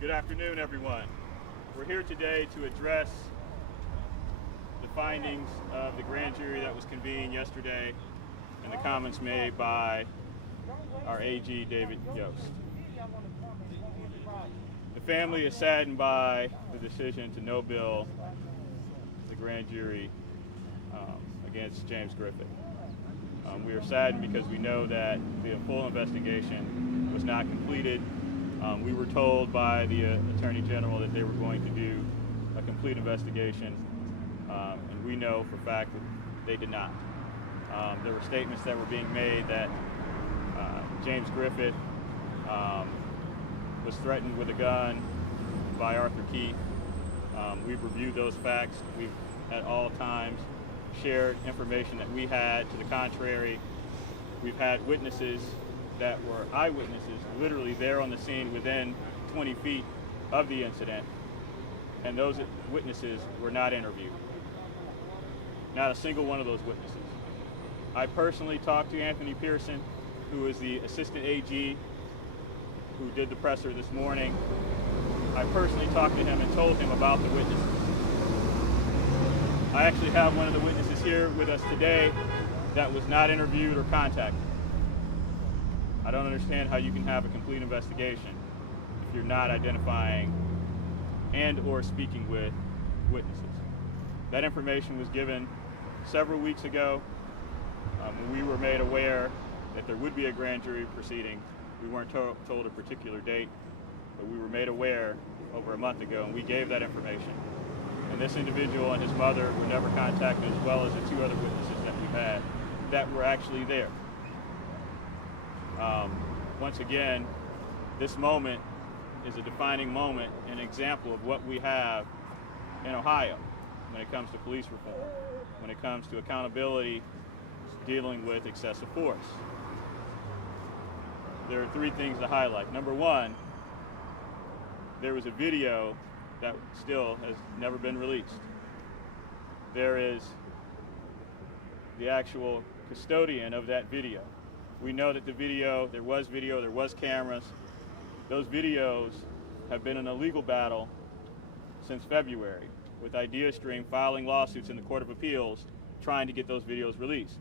Good afternoon, everyone. We're here today to address the findings of the grand jury that was convened yesterday and the comments made by our AG, David Yost. The family is saddened by the decision to no bill the grand jury against James Griffith. We are saddened because we know that the full investigation was not completed. We were told by the Attorney General that they were going to do a complete investigation, and we know for a fact that they did not. There were statements that were being made that James Griffith was threatened with a gun by Arthur Keith. We've reviewed those facts. We've at all times shared information that we had to the contrary. We've had witnesses that were eyewitnesses literally there on the scene within 20 feet of the incident, and those witnesses were not interviewed. Not a single one of those witnesses. I personally talked to Anthony Pearson, who is the assistant AG who did the presser this morning. I personally talked to him and told him about the witnesses. I actually have one of the witnesses here with us today that was not interviewed or contacted. I don't understand how you can have a complete investigation if you're not identifying and or speaking with witnesses. That information was given several weeks ago. When we were made aware that there would be a grand jury proceeding. We weren't told a particular date, but we were made aware over a month ago, and we gave that information. And this individual and his mother were never contacted, as well as the two other witnesses that we had that were actually there. Once again, this moment is a defining moment, an example of what we have in Ohio when it comes to police reform, when it comes to accountability, dealing with excessive force. There are three things to highlight. Number one, there was a video that still has never been released. There is the actual custodian of that video. We know that there was cameras. Those videos have been in a legal battle since February, with IdeaStream filing lawsuits in the Court of Appeals trying to get those videos released.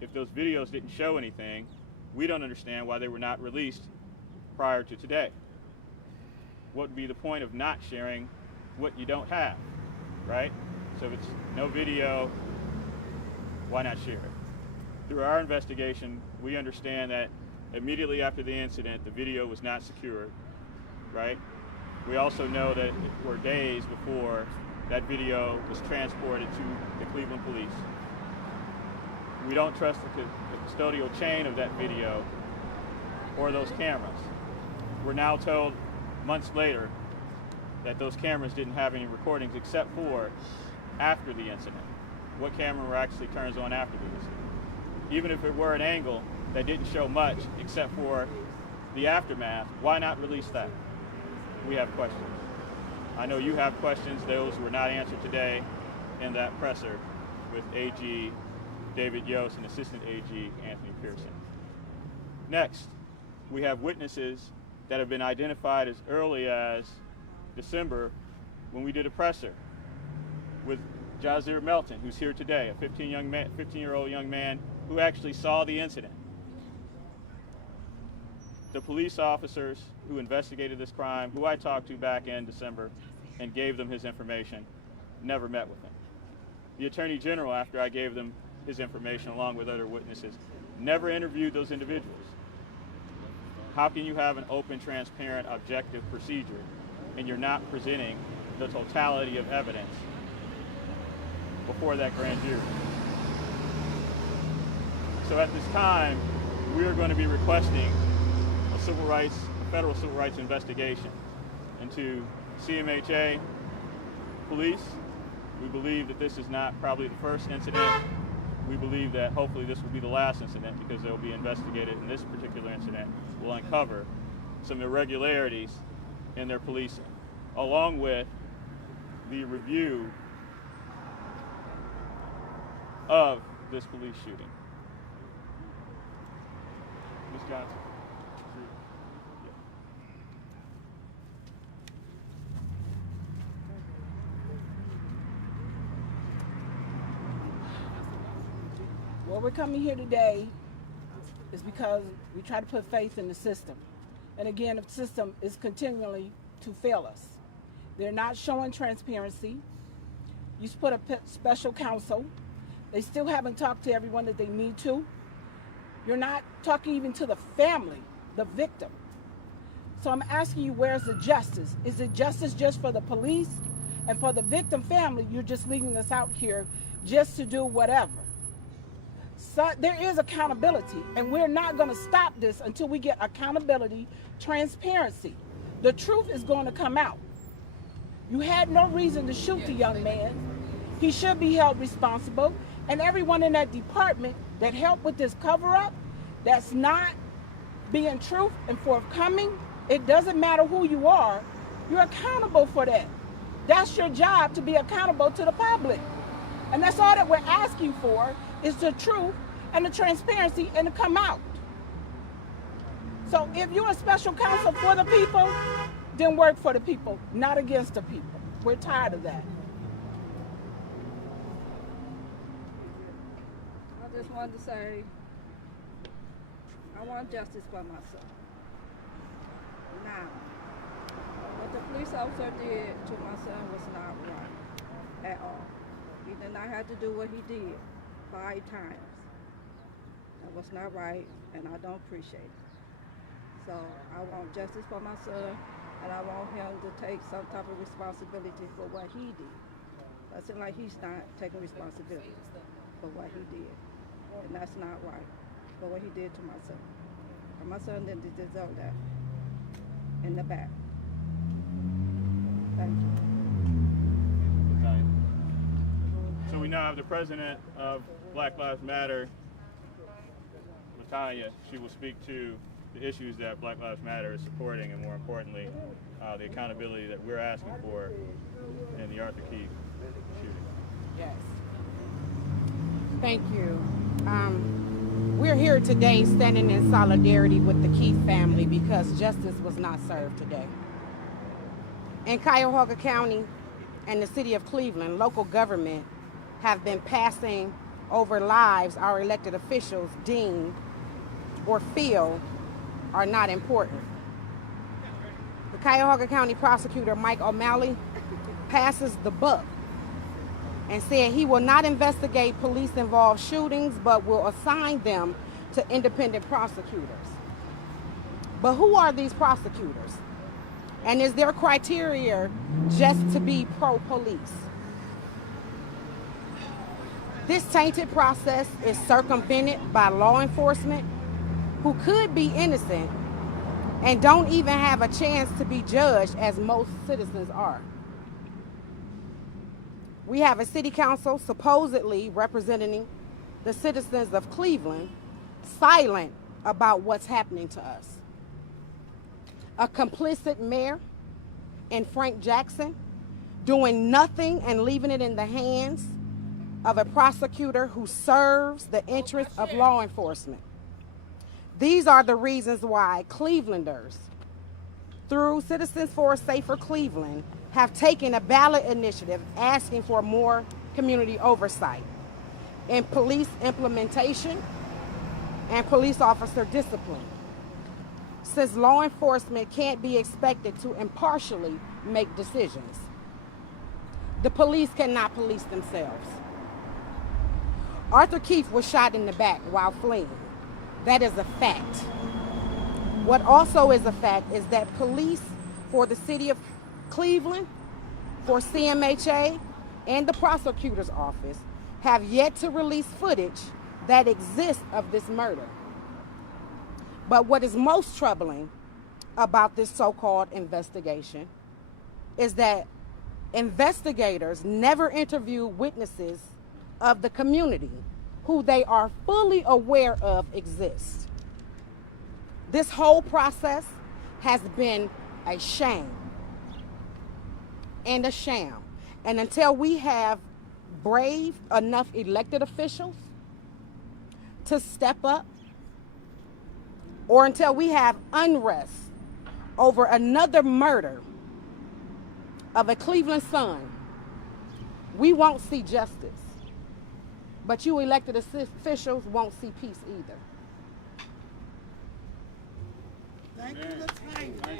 If those videos didn't show anything, we don't understand why they were not released prior to today. What would be the point of not sharing what you don't have, right? So if it's no video, why not share it? Through our investigation, we understand that immediately after the incident, the video was not secured, right? We also know that it were days before that video was transported to the Cleveland police. We don't trust the custodial chain of that video or those cameras. We're now told months later that those cameras didn't have any recordings except for after the incident. What camera actually turns on after the incident? Even if it were an angle that didn't show much except for the aftermath, why not release that? We have questions. I know you have questions. Those were not answered today in that presser with AG David Yost and Assistant AG Anthony Pearson. Next, we have witnesses that have been identified as early as December when we did a presser with Jazir Melton, who's here today, a 15-year-old young man who actually saw the incident. The police officers who investigated this crime, who I talked to back in December and gave them his information, never met with him. The Attorney General, after I gave them his information along with other witnesses, never interviewed those individuals. How can you have an open, transparent, objective procedure and you're not presenting the totality of evidence before that grand jury? So at this time, we are going to be requesting a federal civil rights investigation into CMHA police. We believe that this is not probably the first incident. We believe that hopefully this will be the last incident, because they will be investigated, and this particular incident will uncover some irregularities in their policing, along with the review of this police shooting. Ms. Johnson. Well, we're coming here today is because we try to put faith in the system. And again, the system is continually to fail us. They're not showing transparency. You put a special counsel. They still haven't talked to everyone that they need to. You're not talking even to the family, the victim. So I'm asking you, where's the justice? Is it justice just for the police? And for the victim family, you're just leaving us out here just to do whatever. So there is accountability, and we're not going to stop this until we get accountability, transparency. The truth is going to come out. You had no reason to shoot the young man. He should be held responsible. And everyone in that department that helped with this cover-up, that's not being truth and forthcoming, it doesn't matter who you are, you're accountable for that. That's your job, to be accountable to the public. And that's all that we're asking for, is the truth and the transparency, and to come out. So if you're a special counsel for the people, then work for the people, not against the people. We're tired of that. I just wanted to say, I want justice for my son. Now, what the police officer did to my son was not right at all. He did not have to do what he did 5 times. That was not right, and I don't appreciate it. So I want justice for my son, and I want him to take some type of responsibility for what he did. It seems like he's not taking responsibility for what he did, and that's not right, for what he did to my son. And my son didn't deserve that in the back. Thank you. So we now have the president of Black Lives Matter, Latanya. She will speak to the issues that Black Lives Matter is supporting, and more importantly, the accountability that we're asking for in the Arthur Keith shooting. Yes. Thank you. We're here today standing in solidarity with the Keith family because justice was not served today. In Cuyahoga County and the city of Cleveland, local government have been passing over lives our elected officials deem or feel are not important. The Cuyahoga County prosecutor, Mike O'Malley, passes the buck and said he will not investigate police-involved shootings, but will assign them to independent prosecutors. But who are these prosecutors? And is their criteria just to be pro-police? This tainted process is circumvented by law enforcement who could be innocent and don't even have a chance to be judged, as most citizens are. We have a city council supposedly representing the citizens of Cleveland silent about what's happening to us. A complicit mayor in Frank Jackson doing nothing and leaving it in the hands of a prosecutor who serves the interests of law enforcement. These are the reasons why Clevelanders, through Citizens for a Safer Cleveland, have taken a ballot initiative asking for more community oversight in police implementation and police officer discipline, since law enforcement can't be expected to impartially make decisions. The police cannot police themselves. Arthur Keith was shot in the back while fleeing. That is a fact. What also is a fact is that police for the city of Cleveland, for CMHA, and the prosecutor's office have yet to release footage that exists of this murder. But what is most troubling about this so-called investigation is that investigators never interview witnesses of the community who they are fully aware of exist. This whole process has been a shame and a sham. And until we have brave enough elected officials to step up, or until we have unrest over another murder of a Cleveland son, we won't see justice. But you elected officials won't see peace either. Thank you, Latanya.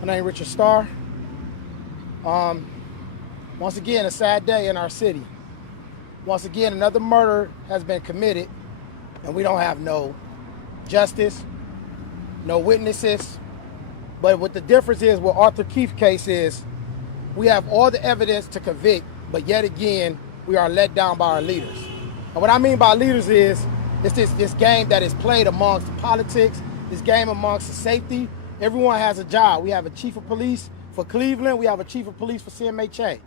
My name is Richard Starr. Once again, a sad day in our city. Once again, another murder has been committed, and we don't have no justice, no witnesses. But what the difference is with Arthur Keith case is we have all the evidence to convict, but yet again, we are let down by our leaders. And what I mean by leaders is it's this game that is played amongst politics, this game amongst the safety. Everyone has a job. We have a chief of police for Cleveland. We have a chief of police for CMHA.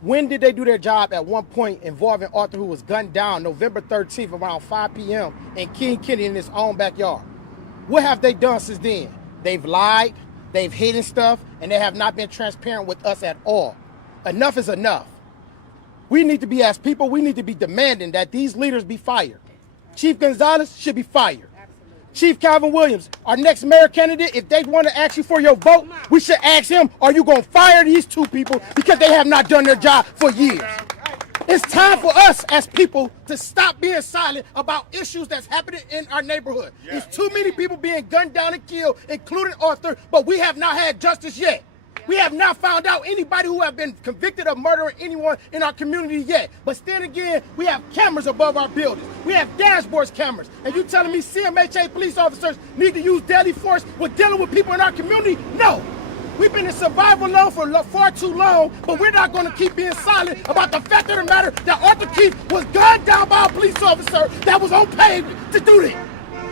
When did they do their job at one point involving Arthur, who was gunned down November 13th around 5 p.m. in King Kennedy in his own backyard? What have they done since then? They've lied, they've hidden stuff, and they have not been transparent with us at all. Enough is enough. We need to be, as people, we need to be demanding that these leaders be fired. Chief Gonzalez should be fired. Chief Calvin Williams, our next mayor candidate, if they want to ask you for your vote, we should ask him, are you going to fire these two people because they have not done their job for years? It's time for us as people to stop being silent about issues that's happening in our neighborhood. There's too many people being gunned down and killed, including Arthur, but we have not had justice yet. We have not found out anybody who have been convicted of murdering anyone in our community yet. But then again, we have cameras above our buildings. We have dashboards cameras. And you telling me CMHA police officers need to use deadly force with dealing with people in our community? No. We've been in survival mode for far too long, but we're not going to keep being silent about the fact of the matter that Arthur Keith was gunned down by a police officer that was on pavement to do this.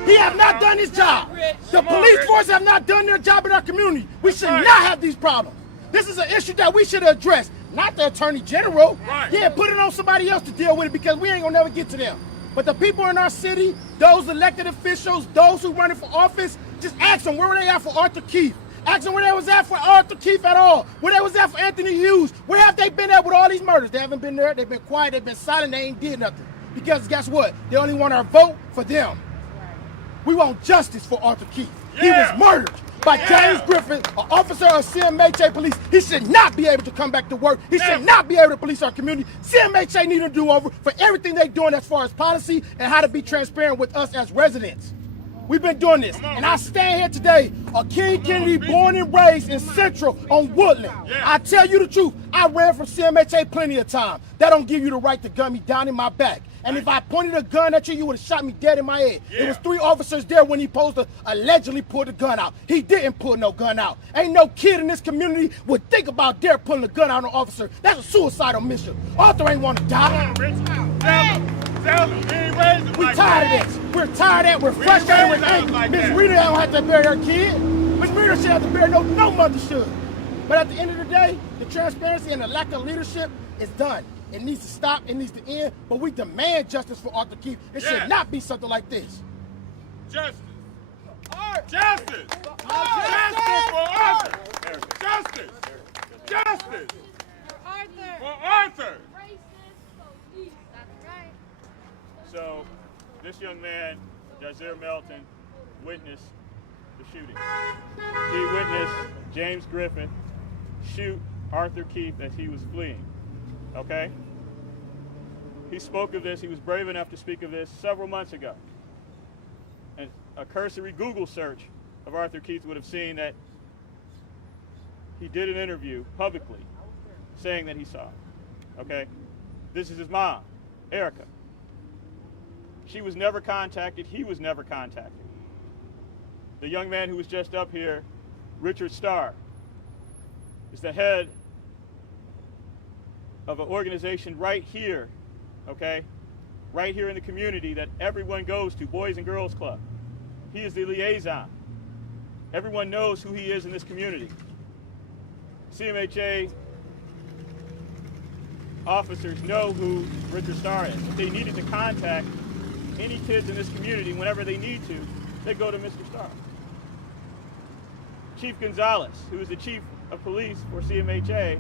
He have not done his job. The police force have not done their job in our community. We should not have these problems. This is an issue that we should address, not the Attorney General. Yeah, put it on somebody else to deal with it because we ain't gonna never get to them. But the people in our city, those elected officials, those who running for office, just ask them where were they at for Arthur Keith. Ask them where they was at for Arthur Keith at all. Where they was at for Anthony Hughes. Where have they been at with all these murders? They haven't been there. They've been quiet. They've been silent. They ain't did nothing. Because guess what? They only want our vote for them. We want justice for Arthur Keith. He was murdered by James Griffin, an officer of CMHA police. He should not be able to come back to work. He should not be able to police our community. CMHA need to do over for everything they're doing as far as policy and how to be transparent with us as residents. We've been doing this. And I stand here today, a King Kennedy born and raised in Central on Woodland. I tell you the truth, I ran from CMHA plenty of time. That don't give you the right to gun me down in my back. And if I pointed a gun at you, you would have shot me dead in my head. There was 3 officers there when he supposed to allegedly pull the gun out. He didn't pull no gun out. Ain't no kid in this community would think about dare pulling a gun out on an officer. That's a suicidal mission. Arthur ain't want to die. We're tired of this. We're tired of it. We're frustrated. We're angry. Miss Rita don't have to bury her kid. Miss Rita should have to bury no mother should. But at the end of the day, the transparency and the lack of leadership is done. It needs to stop. It needs to end. But we demand justice for Arthur Keith. It should not be something like this. Justice. Justice. Justice for Arthur. Justice. Justice. For Arthur. So, this young man, Jazeer Melton, witnessed the shooting. He witnessed James Griffin shoot Arthur Keith as he was fleeing. Okay? He spoke of this, he was brave enough to speak of this several months ago. And a cursory Google search of Arthur Keith would have seen that he did an interview publicly saying that he saw it. Okay? This is his mom, Erica. She was never contacted, he was never contacted. The young man who was just up here, Richard Starr, is the head of an organization right here, okay? Right here in the community that everyone goes to, Boys and Girls Club. He is the liaison. Everyone knows who he is in this community. CMHA officers know who Richard Starr is. If they needed to contact any kids in this community whenever they need to, they go to Mr. Starr. Chief Gonzalez, who is the chief of police for CMHA,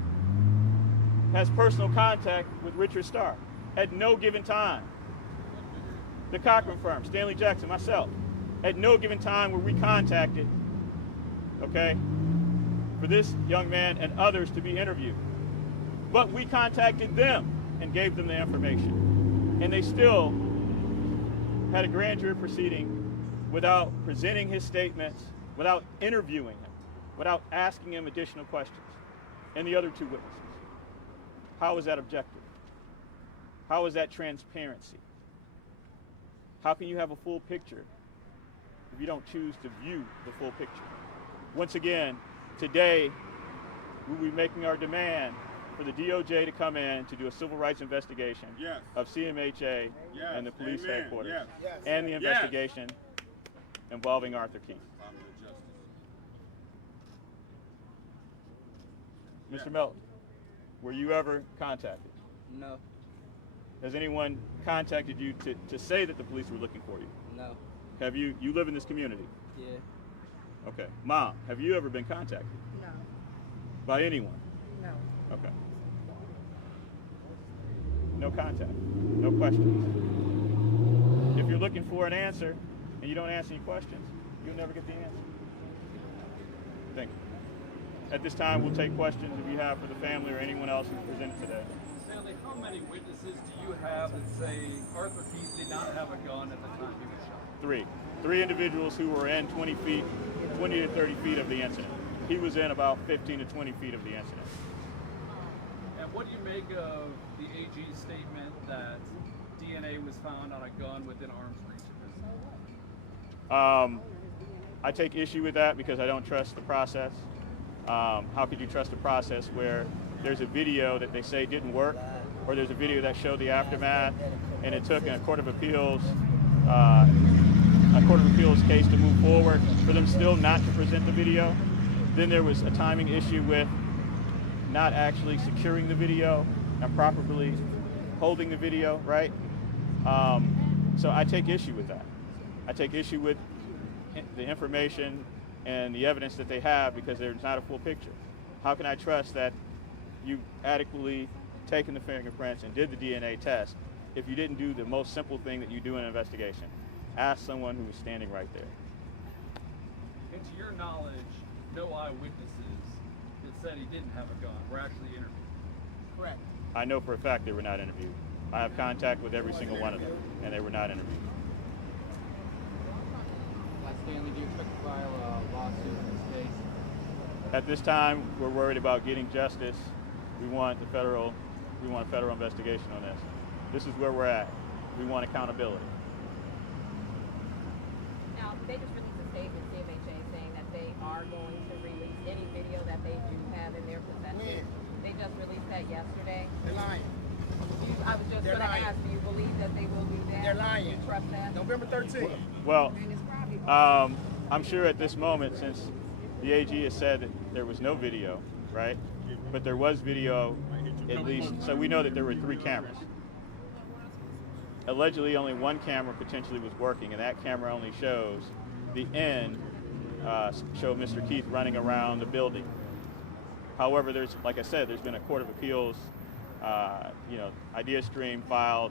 has personal contact with Richard Starr at no given time. the Cochran firm, Stanley Jackson, myself. At no given time were we contacted, okay, for this young man and others to be interviewed. But we contacted them and gave them the information. And they still had a grand jury proceeding without presenting his statements, without interviewing him, without asking him additional questions, and the other two witnesses. How is that objective? How is that transparency? How can you have a full picture if you don't choose to view the full picture? Once again, today, we'll be making our demand for the DOJ to come in to do a civil rights investigation of CMHA and the police headquarters, and the investigation involving Arthur Keith. Mr. Melton, were you ever contacted? No. Has anyone contacted you to say that the police were looking for you? No. Have you live in this community? Yeah. Okay. Mom, have you ever been contacted? No. By anyone? No. Okay. No contact, no questions. If you're looking for an answer and you don't answer any questions, you'll never get the answer. Thank you. At this time, we'll take questions if you have for the family or anyone else who presented today. Stanley, how many witnesses do you have that say Arthur Keith did not have a gun at the time he was shot? Three individuals who were in 20 to 30 feet of the incident. He was in about 15 to 20 feet of the incident. And what do you make of the AG's statement that DNA was found on a gun within arm's reach of this? I take issue with that because I don't trust the process. How could you trust a process where there's a video that they say didn't work, or there's a video that showed the aftermath, and it took a court of appeals case to move forward for them still not to present the video? Then there was a timing issue with not actually securing the video and properly holding the video, right? So I take issue with that. I take issue with the information and the evidence that they have because there's not a full picture. How can I trust that you adequately taken the fingerprints and did the DNA test if you didn't do the most simple thing that you do in an investigation? Ask someone who was standing right there. And to your knowledge, no eyewitnesses that said he didn't have a gun were actually interviewed? Correct. I know for a fact they were not interviewed. I have contact with every single one of them, and they were not interviewed. Stanley, do you expect to file a lawsuit in this case? At this time, we're worried about getting justice. We want a federal investigation on this. This is where we're at. We want accountability. Now, they just released a statement, CMHA, saying that they are going to release any video that they do have in their possession. They just released that yesterday. They're lying. I was just going to ask, do you believe that they will do that? They're lying. Do you trust that? November 13th. Well, I'm sure at this moment, since the AG has said that there was no video, right? But there was video at least, so we know that there were 3 cameras. Allegedly, only one camera potentially was working, and that camera only shows the end, show Mr. Keith running around the building. However, there's, like I said, there's been a Court of Appeals, idea stream filed,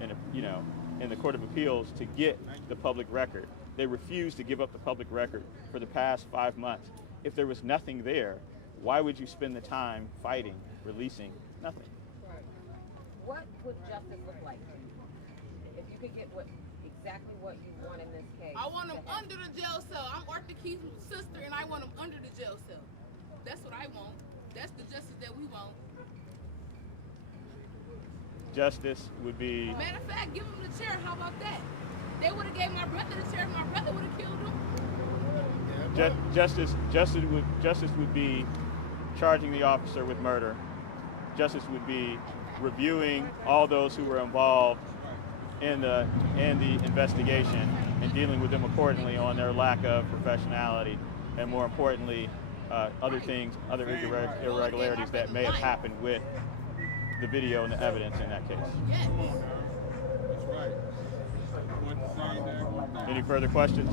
in the Court of Appeals to get the public record. They refused to give up the public record for the past 5 months. If there was nothing there, why would you spend the time fighting, releasing nothing? What would justice look like to you? If you could get exactly what you want in this case. I want him under the jail cell. I'm Arthur Keith's sister, and I want him under the jail cell. That's what I want. That's the justice that we want. Justice would be... Matter of fact, give him the chair. How about that? They would have gave my brother the chair. My brother would have killed him. Justice would be charging the officer with murder. Justice would be reviewing all those who were involved in the investigation and dealing with them accordingly on their lack of professionality, and more importantly, other irregularities that may have happened with the video and the evidence in that case. Yes. That's right. Any further questions?